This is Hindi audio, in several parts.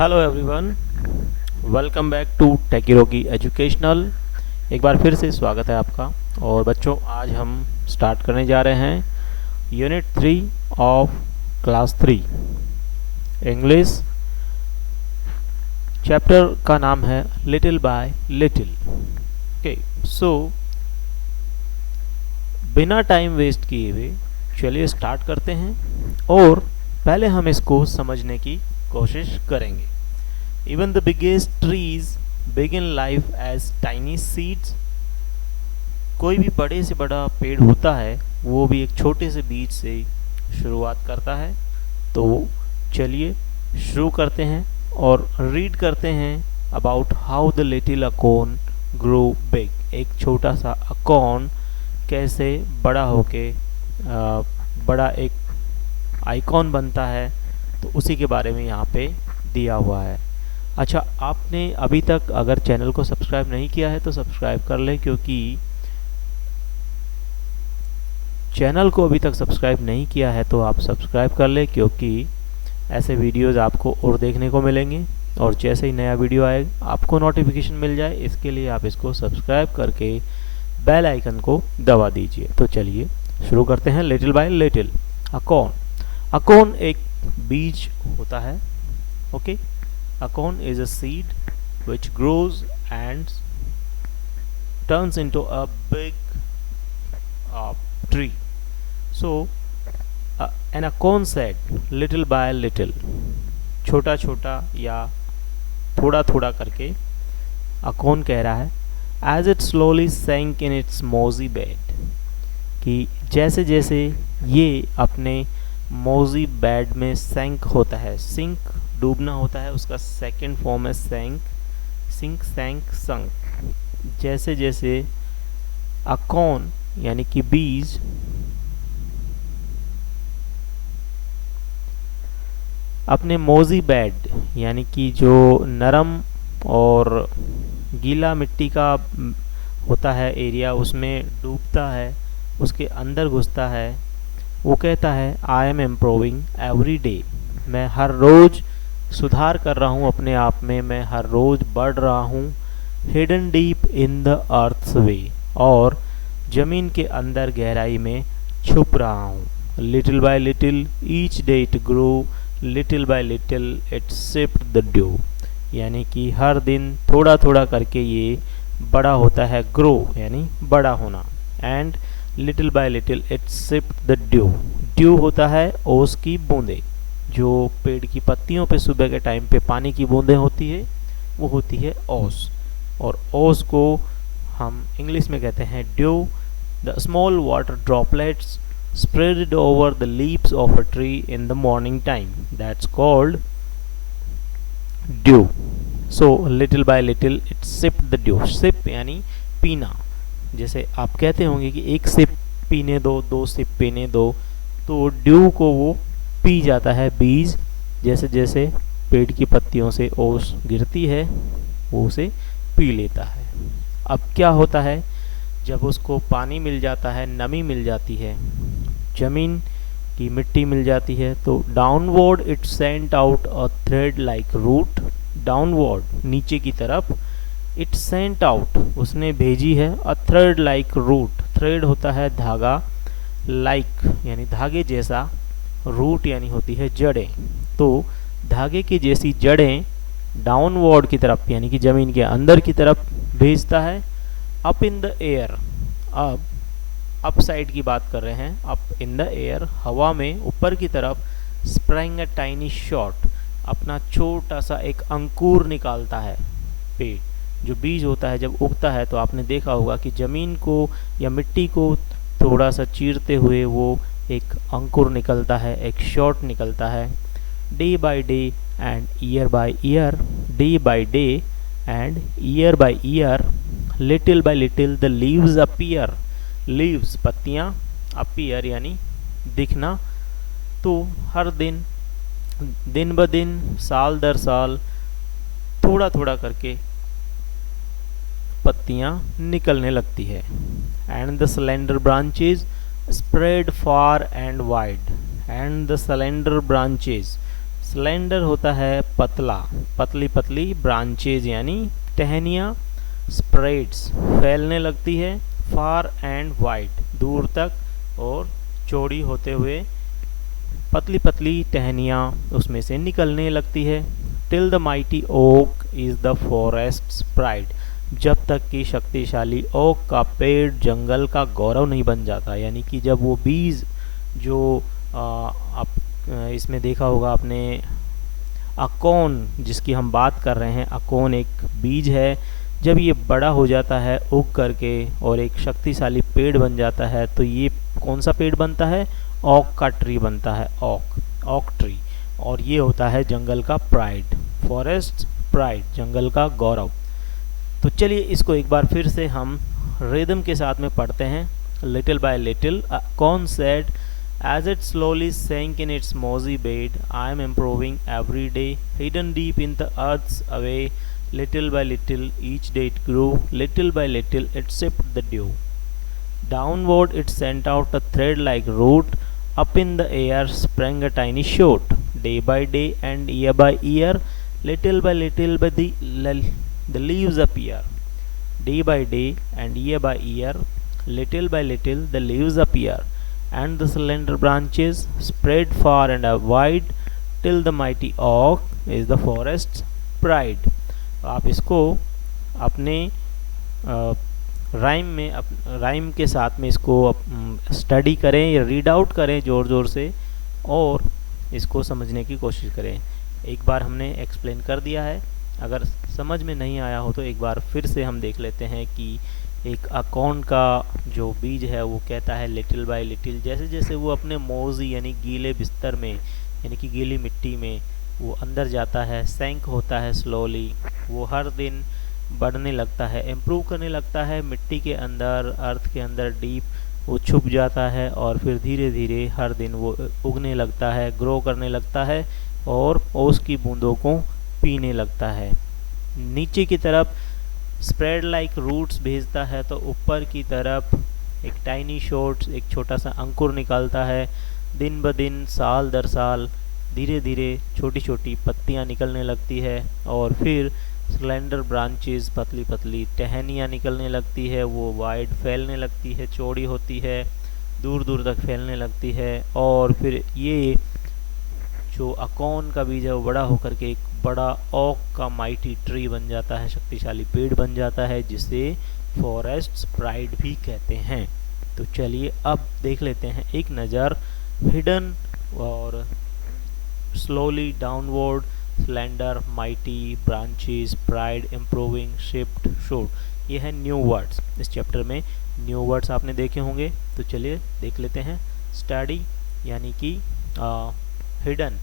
Hello everyone, welcome back to टेकिरोकी एजुकेशनल। एक बार फिर से स्वागत है आपका। और बच्चों, आज हम स्टार्ट करने जा रहे हैं unit 3 of class 3 English. Chapter का नाम है लिटिल बाय लिटिल। ओके, सो बिना टाइम वेस्ट किए हुए चलिए स्टार्ट करते हैं और पहले हम इसको समझने की कोशिश करेंगे। Even the biggest trees begin life as tiny seeds। कोई भी बड़े से बड़ा पेड़ होता है वो भी एक छोटे से बीज से शुरुआत करता है। तो चलिए शुरू करते हैं और रीड करते हैं about how the little अकॉर्न grow big. एक छोटा सा अकॉर्न कैसे बड़ा होके बड़ा एक आइकॉन बनता है, तो उसी के बारे में यहाँ पे दिया हुआ है। अच्छा, आपने अभी तक अगर चैनल को सब्सक्राइब नहीं किया है तो सब्सक्राइब कर लें, क्योंकि चैनल को अभी तक सब्सक्राइब नहीं किया है तो आप सब्सक्राइब कर लें, क्योंकि ऐसे वीडियोस आपको और देखने को मिलेंगे। और जैसे ही नया वीडियो आए आपको नोटिफिकेशन मिल जाए, इसके लिए आप इसको सब्सक्राइब करके बेल आइकन को दबा दीजिए। तो चलिए शुरू करते हैं। Little by little अकॉर्न। अकॉर्न एक बीज होता है। Okay, acorn is a seed which grows and turns into a big tree. So an acorn said little by little, छोटा छोटा या थोड़ा थोड़ा करके अकॉर्न कह रहा है, as it slowly sank in its mossy bed, कि जैसे जैसे ये अपने मोजी बेड में सैंक होता है। सिंक डूबना होता है, उसका सेकंड फॉर्म है सैंक। सिंक, सैंक, संक। जैसे जैसे अकॉर्न यानी कि बीज अपने मोजी बेड यानी कि जो नरम और गीला मिट्टी का होता है एरिया, उसमें डूबता है, उसके अंदर घुसता है, वो कहता है I am improving every day. मैं हर रोज़ सुधार कर रहा हूँ अपने आप में, मैं हर रोज़ बढ़ रहा हूँ। Hidden deep in the earth's way, और ज़मीन के अंदर गहराई में छुप रहा हूँ। Little by little each day it grow, little by little it sipped the dew, यानी कि हर दिन थोड़ा थोड़ा करके ये बड़ा होता है। ग्रो यानी बड़ा होना। And little by little it sipped the due. Due होता है ओस की बूंदें, जो पेड़ की पत्तियों पे सुबह के टाइम पे पानी की बूंदें होती है, वो होती है ओस। और ओस को हम इंग्लिश में कहते हैं dew. The small water droplets spread over the leaves of a tree in the morning time, that's called dew. So little by little it sipped the dew. Sip यानी पीना। जैसे आप कहते होंगे कि एक सिप पीने दो, दो सिप पीने दो, तो ड्यू को वो पी जाता है बीज। जैसे जैसे पेड़ की पत्तियों से ओस गिरती है वो उसे पी लेता है। अब क्या होता है, जब उसको पानी मिल जाता है, नमी मिल जाती है, जमीन की मिट्टी मिल जाती है, तो downward it sent out a thread like root. Downward नीचे की तरफ, इट सेंट आउट उसने भेजी है, a thread like root. Thread होता है धागा, लाइक यानी धागे जैसा, रूट यानी होती है जड़ें। तो धागे की जैसी जड़ें डाउनवर्ड की तरफ यानी कि ज़मीन के अंदर की तरफ भेजता है। अप इन द एयर, अब अप साइड की बात कर रहे हैं। अप इन द एयर, हवा में ऊपर की तरफ। स्प्रिंग अ टाइनी शॉट, अपना छोटा सा एक अंकुर निकालता है। पेड़ जो बीज होता है जब उगता है, तो आपने देखा होगा कि ज़मीन को या मिट्टी को थोड़ा सा चीरते हुए वो एक अंकुर निकलता है, एक शॉट निकलता है। Day by day and year by year, day by day and year by year, little by little the leaves appear. Leaves पत्तियाँ, अपीयर यानी दिखना। तो हर दिन, दिन ब दिन, साल दर साल, थोड़ा थोड़ा करके पत्तियाँ निकलने लगती है। And the slender branches spread far and wide, and the slender branches, slender होता है पतला, पतली पतली, ब्रांचेज यानी टहनियाँ, स्प्रेड्स फैलने लगती है, फार एंड वाइड दूर तक और चौड़ी होते हुए पतली पतली टहनियाँ उसमें से निकलने लगती है। Till the mighty oak is the forest's pride, जब तक कि शक्तिशाली ओक का पेड़ जंगल का गौरव नहीं बन जाता, यानी कि जब वो बीज जो आप इसमें देखा होगा आपने, अकोन जिसकी हम बात कर रहे हैं, अकोन एक बीज है, जब ये बड़ा हो जाता है उग करके और एक शक्तिशाली पेड़ बन जाता है, तो ये कौन सा पेड़ बनता है? ओक का ट्री बनता है, ओक ट्री। और ये होता है जंगल का प्राइड, फॉरेस्ट प्राइड, जंगल का गौरव। तो चलिए इसको एक बार फिर से हम रिदम के साथ में पढ़ते हैं। लिटिल बाय लिटिल कौन said as it slowly sank in its mossy bed, I am improving every day, hidden deep in the earth's away. Little by little, each day it grew. Little by little, it sipped the dew. Downward, it sent out a thread-like root. Up in the air sprang a tiny shoot. Day by day and year by year, little by little, the leaves appear. Day by day and year by year, little by little, the leaves appear. And the slender branches spread far and wide, till the mighty oak is the forest's pride. आप इसको अपने राइम के साथ में इसको स्टडी करें या रीड आउट करें ज़ोर ज़ोर से, और इसको समझने की कोशिश करें। एक बार हमने एक्सप्लेन कर दिया है, अगर समझ में नहीं आया हो तो एक बार फिर से हम देख लेते हैं कि एक अकाउंट का जो बीज है वो कहता है लिटिल बाय लिटिल, जैसे जैसे वो अपने मोज़ी यानी गीले बिस्तर में यानी कि गीली मिट्टी में वो अंदर जाता है, सैंक होता है स्लोली, वो हर दिन बढ़ने लगता है, इम्प्रूव करने लगता है मिट्टी के अंदर, अर्थ के अंदर डीप वो छुप जाता है, और फिर धीरे धीरे हर दिन वो उगने लगता है, ग्रो करने लगता है और ओस की बूंदों को पीने लगता है। नीचे की तरफ स्प्रेड लाइक रूट्स भेजता है, तो ऊपर की तरफ एक टाइनी शॉट्स, एक छोटा सा अंकुर निकलता है। दिन ब दिन, साल दर साल, धीरे धीरे छोटी छोटी पत्तियां निकलने लगती है, और फिर स्लेंडर ब्रांचेस, पतली पतली टहनियाँ निकलने लगती है, वो वाइड फैलने लगती है, चौड़ी होती है, दूर दूर तक फैलने लगती है, और फिर ये जो अकोन का बीज है वो बड़ा होकर के एक बड़ा ओक का माइटी ट्री बन जाता है, शक्तिशाली पेड़ बन जाता है, जिसे फॉरेस्ट प्राइड भी कहते हैं। तो चलिए अब देख लेते हैं एक नज़र हिडन और slowly downward, slender, mighty, branches, pride, improving, shift, shoot, ये है न्यू वर्ड्स। इस चैप्टर में न्यू वर्ड्स आपने देखे होंगे, तो चलिए देख लेते हैं। स्टडी यानी कि हिडन,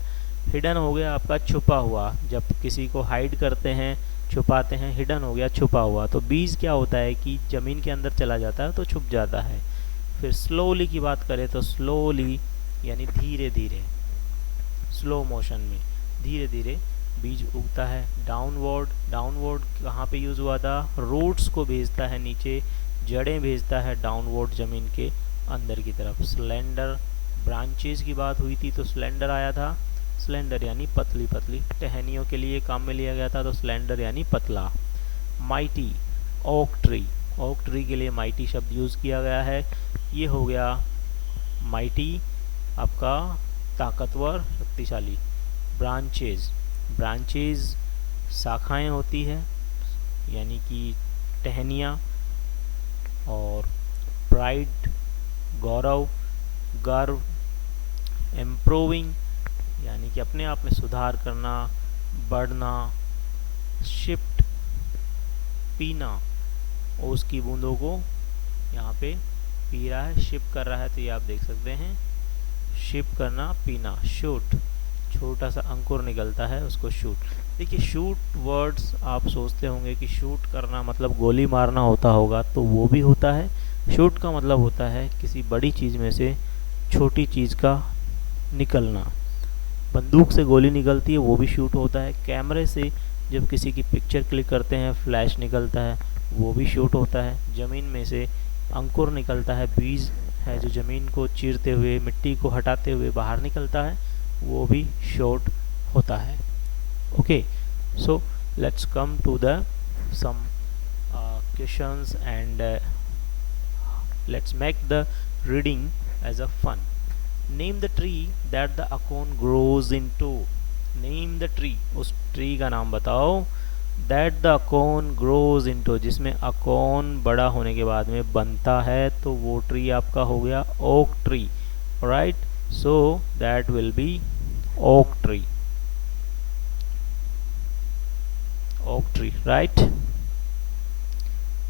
हिडन हो गया आपका छुपा हुआ, जब किसी को हाइड करते हैं, छुपाते हैं, हिडन हो गया छुपा हुआ। तो बीज क्या होता है कि ज़मीन के अंदर चला जाता है तो छुप जाता है। फिर स्लोली की बात करें तो स्लोली यानी धीरे धीरे, स्लो मोशन में धीरे धीरे बीज उगता है। डाउनवर्ड, डाउनवर्ड कहाँ पे यूज़ हुआ था? रूट्स को भेजता है नीचे, जड़ें भेजता है डाउनवर्ड ज़मीन के अंदर की तरफ। स्लेंडर, ब्रांचेस की बात हुई थी तो स्लेंडर आया था, स्लेंडर यानी पतली पतली, टहनियों के लिए काम में लिया गया था तो स्लेंडर यानी पतला। Mighty, oak tree, oak tree के लिए माइटी शब्द यूज़ किया गया है। ये हो गया माइटी आपका ताकतवर, शक्तिशाली। ब्रांचेज, ब्रांचेज शाखाएं होती है यानी कि टहनियाँ। और प्राइड गौरव, गर्व। इम्प्रूविंग यानी कि अपने आप में सुधार करना, बढ़ना। शिफ्ट पीना, ओस की बूंदों को यहाँ पे पी रहा है, शिप कर रहा है, तो ये आप देख सकते हैं, शिप करना, पीना। शूट, छोटा सा अंकुर निकलता है उसको शूट। देखिए शूट वर्ड्स आप सोचते होंगे कि शूट करना मतलब गोली मारना होता होगा, तो वो भी होता है। शूट का मतलब होता है किसी बड़ी चीज़ में से छोटी चीज़ का निकलना। बंदूक से गोली निकलती है वो भी शूट होता है। कैमरे से जब किसी की पिक्चर क्लिक करते हैं फ्लैश निकलता है वो भी शूट होता है। ज़मीन में से अंकुर निकलता है, बीज है जो ज़मीन को चीरते हुए, मिट्टी को हटाते हुए बाहर निकलता है, वो भी शूट होता है. Okay, so let's come to the some questions and let's make the reading as a fun. Name the tree that the acorn grows into. Name the tree, उस ट्री का नाम बताओ that the acorn grows into, जिसमें अकॉन बड़ा होने के बाद में बनता है, तो वो ट्री आपका हो गया oak tree. Right, so that will be oak tree. Oak tree, right?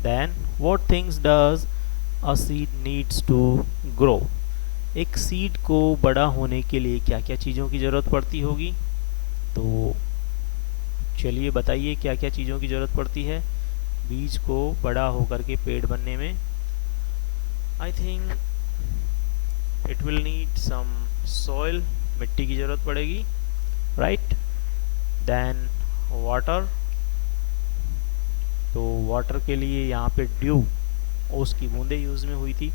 Then what things does a seed needs to grow? एक सीड को बड़ा होने के लिए क्या क्या चीज़ों की ज़रूरत पड़ती होगी? तो चलिए बताइए क्या क्या चीज़ों की ज़रूरत पड़ती है बीज को बड़ा होकर के पेड़ बनने में. I think it will need some soil, मिट्टी की ज़रूरत पड़ेगी. Right, then water. तो वाटर के लिए यहाँ पे ड्यू, ओस की बूंदें यूज़ में हुई थी,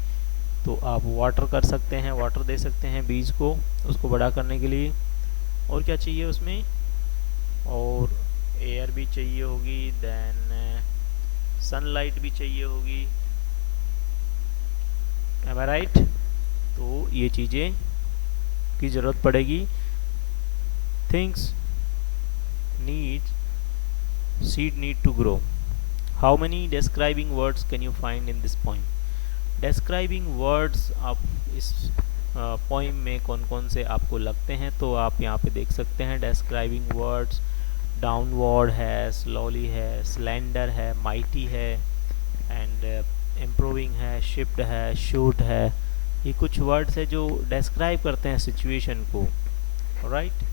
तो आप वाटर कर सकते हैं, वाटर दे सकते हैं बीज को उसको बड़ा करने के लिए. और क्या चाहिए उसमें? और एयर भी चाहिए होगी, देन सनलाइट भी चाहिए होगी. Am I right? तो ये चीज़ें की ज़रूरत पड़ेगी. Things need seed need to grow. How many describing words can you find in this poem? Describing words आप इस पोइम में कौन कौन से आपको लगते हैं, तो आप यहाँ पे देख सकते हैं. describing words डाउनवर्ड है, स्लोली है, स्लेंडर है, माइटी है, एंड इम्प्रूविंग है, शिफ्ट है, शूट है. ये कुछ वर्ड्स है जो डिस्क्राइब करते हैं सिचुएशन को. Right,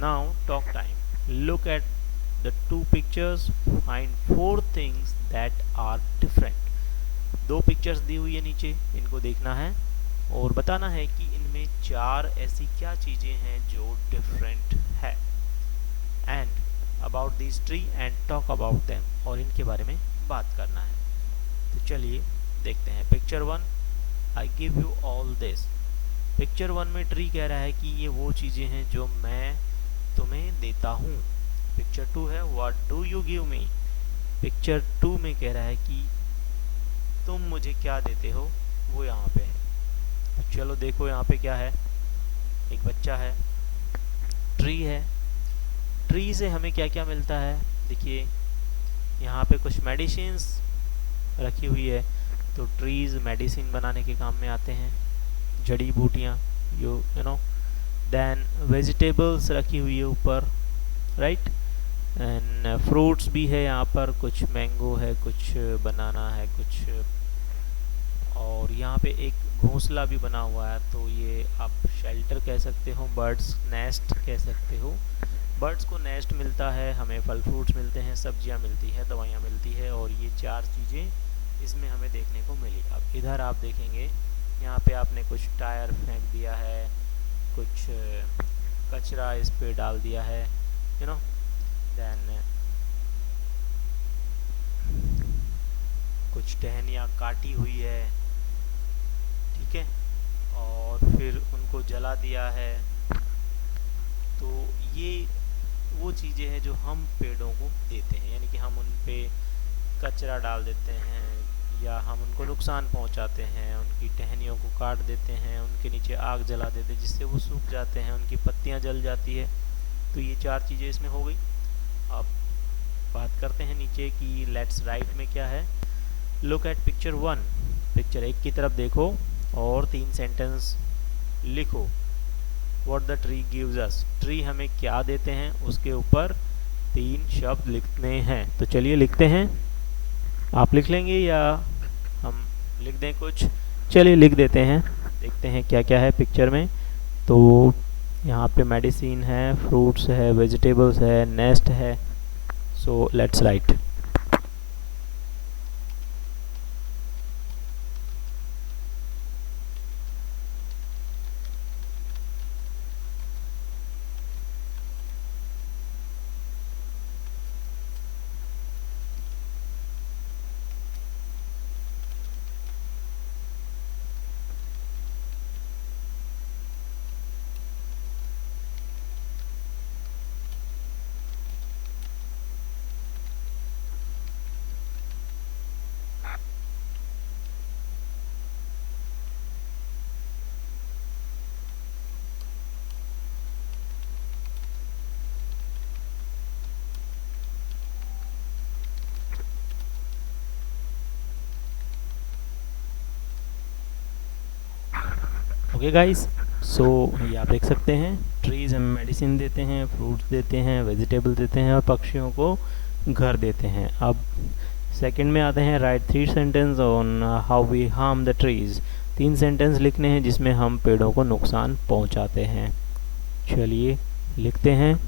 now talk time. Look at the two pictures, find four things that are different. दो पिक्चर्स दी हुई है नीचे, इनको देखना है और बताना है कि इनमें चार ऐसी क्या चीज़ें हैं जो डिफरेंट है. And about this tree and talk about them, और इनके बारे में बात करना है. तो चलिए देखते हैं. Picture 1, I give you all this. Picture 1 में ट्री कह रहा है कि ये वो चीज़ें हैं जो मैं तुम्हें देता हूँ. पिक्चर 2 है what do you give me. Picture 2 में कह रहा है कि तुम मुझे क्या देते हो, वो यहाँ पे है. तो चलो देखो यहाँ पे क्या है. एक बच्चा है, ट्री है. ट्री से हमें क्या क्या मिलता है? देखिए यहाँ पे कुछ मेडिसिन्स रखी हुई है, तो ट्रीज़ मेडिसिन बनाने के काम में आते हैं, जड़ी बूटियाँ, यू नो. देन वेजिटेबल्स रखी हुई है ऊपर. राइट, एंड फ्रूट्स भी है यहाँ पर, कुछ मैंगो है, कुछ बनाना है, कुछ. और यहाँ पे एक घोंसला भी बना हुआ है, तो ये आप शेल्टर कह सकते हो, बर्ड्स नेस्ट कह सकते हो. बर्ड्स को नेस्ट मिलता है, हमें फल फ्रूट्स मिलते हैं, सब्जियाँ मिलती है, दवाइयाँ मिलती है, और ये चार चीज़ें इसमें हमें देखने को मिली. अब इधर आप देखेंगे यहाँ पे आपने कुछ टायर फेंक दिया है, कुछ कचरा इस पे डाल दिया है, यू नो. देन कुछ टहनियाँ काटी हुई है, ठीक है, और फिर उनको जला दिया है. तो ये वो चीज़ें हैं जो हम पेड़ों को देते हैं, यानी कि हम उन पे कचरा डाल देते हैं, या हम उनको नुकसान पहुंचाते हैं, उनकी टहनियों को काट देते हैं, उनके नीचे आग जला देते हैं जिससे वो सूख जाते हैं, उनकी पत्तियां जल जाती है. तो ये चार चीज़ें इसमें हो गई. अब बात करते हैं नीचे कि लेट्स राइट में क्या है. Look at picture 1. पिक्चर 1 की तरफ देखो और 3 सेंटेंस लिखो. What the tree gives us. Tree हमें क्या देते हैं, उसके ऊपर 3 शब्द लिखने हैं. तो चलिए लिखते हैं. आप लिख लेंगे या हम लिख दें कुछ? चलिए लिख देते हैं, देखते हैं क्या क्या है पिक्चर में. तो यहाँ पे मेडिसिन है, फ्रूट्स है, वेजिटेबल्स है, नेस्ट है. So let's write. Okay guys, so ये आप देख सकते हैं ट्रीज हमें मेडिसिन देते हैं, फ्रूट्स देते हैं, वेजिटेबल देते हैं और पक्षियों को घर देते हैं। अब सेकंड में आते हैं, write 3 sentence on how we harm the trees. 3 sentence लिखने हैं जिसमें हम पेड़ों को नुकसान पहुंचाते हैं। चलिए लिखते हैं।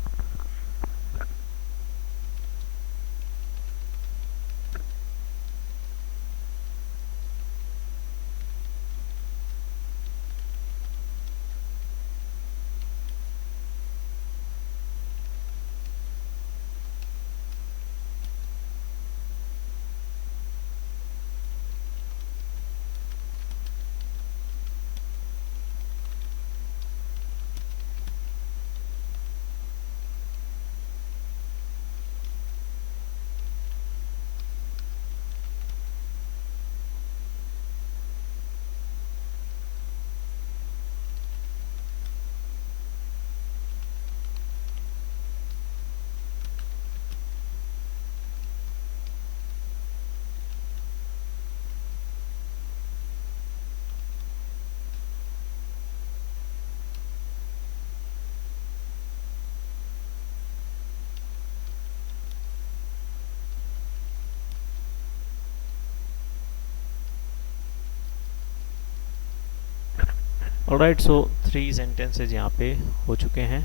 ऑलराइट, सो 3 सेंटेंसेज यहाँ पे हो चुके हैं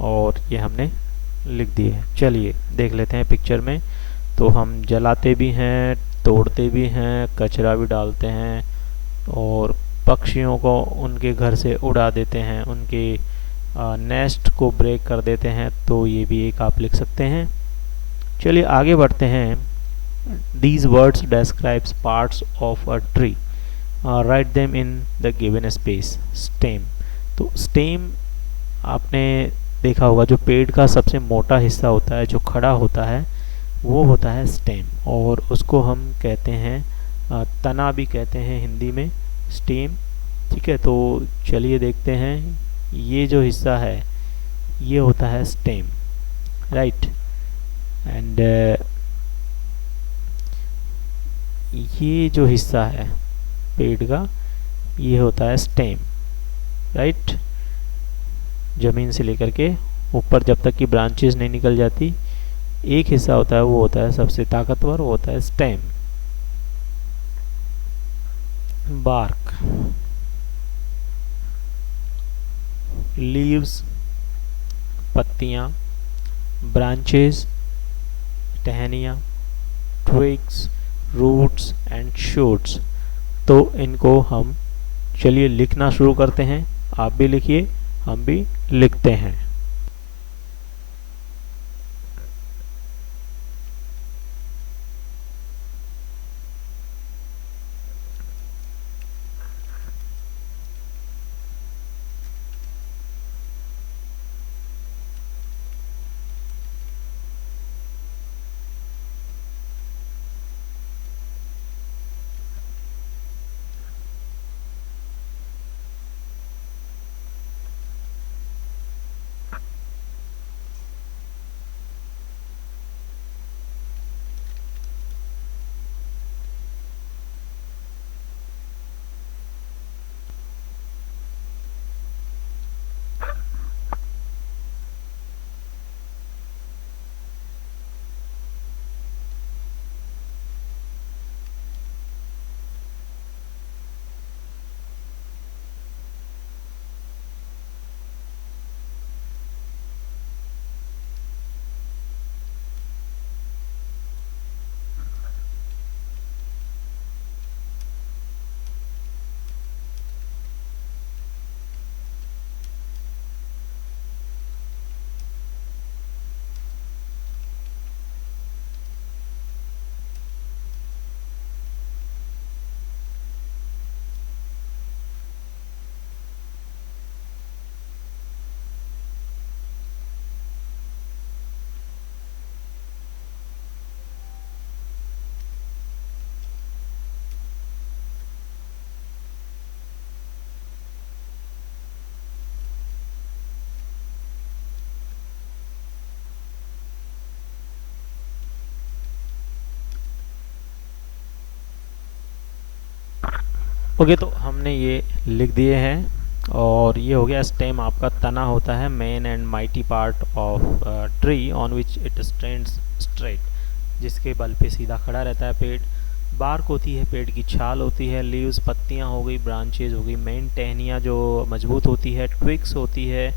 और ये हमने लिख दिए हैं। चलिए देख लेते हैं पिक्चर में। तो हम जलाते भी हैं, तोड़ते भी हैं, कचरा भी डालते हैं और पक्षियों को उनके घर से उड़ा देते हैं, उनके नेस्ट को ब्रेक कर देते हैं। तो ये भी एक आप लिख सकते हैं। चलिए आगे बढ़ते हैं। These words describes parts of a tree, write them in the given space. Stem, तो स्टेम आपने देखा होगा, जो पेड़ का सबसे मोटा हिस्सा होता है, जो खड़ा होता है, वो होता है स्टेम और उसको हम कहते हैं तना भी कहते हैं हिंदी में, स्टेम। ठीक है, तो चलिए देखते हैं। ये जो हिस्सा है ये होता है स्टेम, राइट। एंड ये जो हिस्सा है पेड़ का ये होता है स्टेम, राइट। ज़मीन से लेकर के ऊपर जब तक कि ब्रांचेस नहीं निकल जाती, एक हिस्सा होता है वो होता है सबसे ताकतवर, वो होता है स्टेम। बार्क, लीव्स पत्तियां, ब्रांचेस टहनियाँ, ट्विग्स, रूट्स एंड शूट्स। तो इनको हम चलिए लिखना शुरू करते हैं। आप भी लिखिए, हम भी लिखते हैं। ओके, तो हमने ये लिख दिए हैं और ये हो गया स्टेम, आपका तना होता है, main and mighty part of tree on which it stands straight, जिसके बल पे सीधा खड़ा रहता है पेड़। बार्क होती है, पेड़ की छाल होती है। लीव्स पत्तियां हो गई, ब्रांचेज हो गई। मेन टहनियाँ जो मजबूत होती है। ट्विग्स होती है,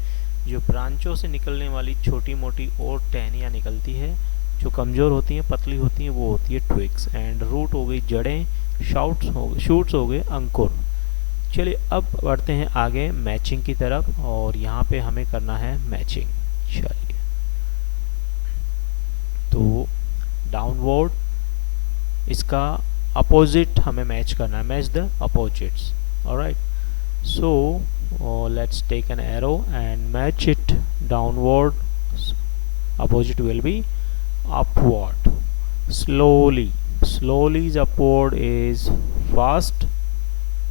जो ब्रांचों से निकलने वाली छोटी मोटी और टहनियाँ निकलती है। जो कमज़ोर होती हैं, पतली होती हैं, वो होती है ट्विग्स। एंड रूट हो गई जड़ें। शूट्स हो गए अंकुर। चलिए अब बढ़ते हैं आगे मैचिंग की तरफ, और यहाँ पे हमें करना है मैचिंग। चलिए, तो डाउनवर्ड इसका अपोजिट हमें मैच करना है, match the opposites. Alright, so let's take an arrow and match it downward. Opposite will be upward. Slowly is upward is fast,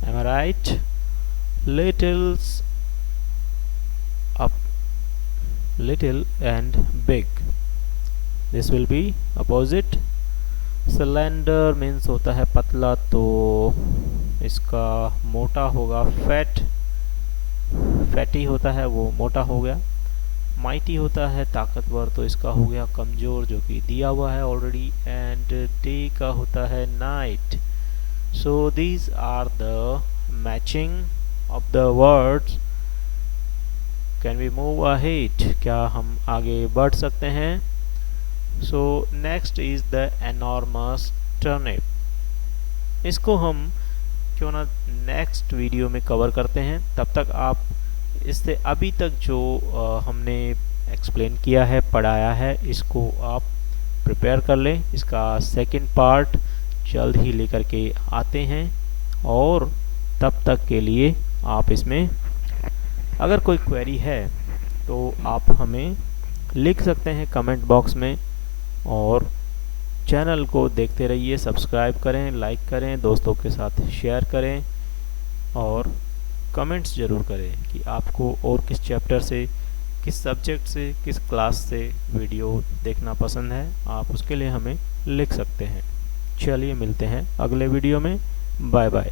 am I right? Little's up, little and big, this will be opposite. Slender means होता है पतला, तो इसका मोटा होगा फैटी होता है, वो मोटा हो गया। माइटी होता है ताकतवर, तो इसका हो गया कमज़ोर, जो कि दिया हुआ है ऑलरेडी। एंड डे का होता है night. So these are the matching of the words. Can we move ahead, क्या हम आगे बढ़ सकते हैं? So next is the enormous turnip. इसको हम क्यों ना नेक्स्ट वीडियो में कवर करते हैं। तब तक आप इससे अभी तक जो हमने एक्सप्लेन किया है, पढ़ाया है, इसको आप प्रिपेयर कर लें। इसका सेकंड पार्ट जल्द ही लेकर के आते हैं, और तब तक के लिए आप इसमें अगर कोई क्वेरी है तो आप हमें लिख सकते हैं कमेंट बॉक्स में। और चैनल को देखते रहिए, सब्सक्राइब करें, लाइक करें, दोस्तों के साथ शेयर करें, और कमेंट्स ज़रूर करें कि आपको और किस चैप्टर से, किस सब्जेक्ट से, किस क्लास से वीडियो देखना पसंद है। आप उसके लिए हमें लिख सकते हैं। चलिए मिलते हैं अगले वीडियो में। Bye bye.